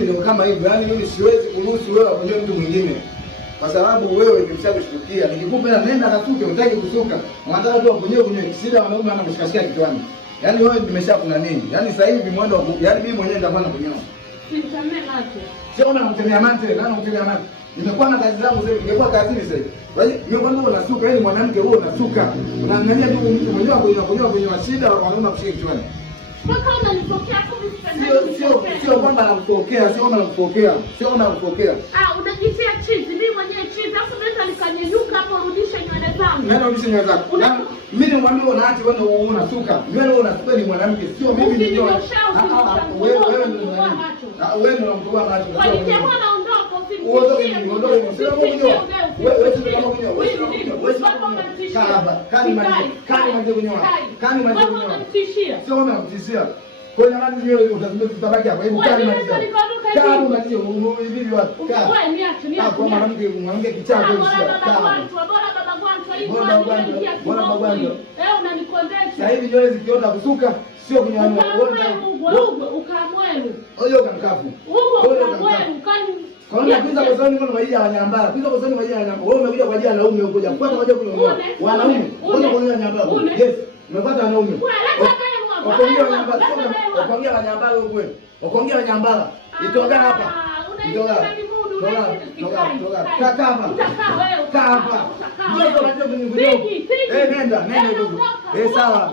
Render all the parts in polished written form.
mimi ndio kama hivyo. Yaani mimi siwezi kuruhusu wewe kunyoa mtu mwingine. Kwa sababu wewe nimeshakushtukia. Nikikupa nenda kasuke, unataka kusuka. Unataka tu kunyoa shida wanaume wanamshikashika kichwani. Yaani wewe nimeshakuna nini? Yaani sasa hivi mwendo yaani mimi mwenyewe nitakuwa na kunyoa. Nitamea mate. Sio unamtemea mate, nani unamtemea mate? Nimekuwa na kazi zangu sasa, ningekuwa kazini sasa. Kwa hiyo mimi kwanza unasuka, yaani mwanamke wewe unasuka. Unaangalia tu mtu mwenyewe kwenye shida wanaume kushika kichwani. Mpaka unanipokea kumbe sipendezi. Sio kwamba nakupokea, sio unakupokea. Sio unakupokea. Unajitia chizi, mimi mwenyewe chizi. Hapo naweza nikanyenyuka hapo rudisha nywele zangu. Nani rudisha nywele zako? Mimi nimwambie unaacha wewe unasuka. Nywele wewe unasuka ni mwanamke, sio mimi ni nyoa. Wewe ndio unamtoa macho. Kwa nini naondoka usimtishie? Uondoke, sio kunyoa. Wewe kama kunyoa. Kani maji kunyoa. Sio wewe unamtishia. Kwa hiyo nani nywele utabaki hapo. Hebu kani maji. Kani maji hivi watu. Wewe niache. Kwa mwanamke kichaa kwa Bora bagwanjo. Unanikondesha. Sasa hivi nywele zikiota kusuka sio kunyanyua. Ukamwelu. Oyo kankafu. Ukamwelu kani. Kwa nini kwanza kwa sababu kwa ajili ya wanyambara? Kwanza kwa sababu kwa ajili ya wanyambara. Wewe umekuja kwa ajili ya wanaume ukuja. Kwanza kwa ajili ya wanaume. Kwanza kwa ajili ya wanyambara. Yes. Umepata wanaume. Ukaongea wanyambara. Ukaongea wanyambara wewe. Ukaongea wanyambara. Itoka hapa. Itoka. Toka. Kaka hapa. Kaka hapa. Ndio unajua kunigunia. Nenda ndugu. Sawa.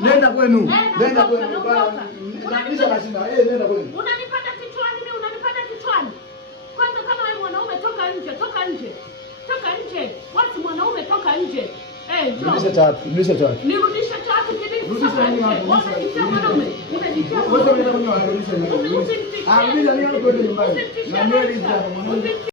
Nenda kwenu. Nenda kwenu. Nanisha nashinda. Nenda kwenu. Unanipata kichwani mimi, unanipata kichwani. Kwanza kama wewe mwanaume toka nje, toka nje. Toka nje. Watu mwanaume toka nje. Rudisha tatu. Nirudisha tatu kidogo. Rudisha nini hapo? Unajitia mwanaume. Unajitia. Wote wanaenda kunyoa, rudisha nini? Rudisha nini hapo nyumbani? Na nywele hizi hapa mwanaume.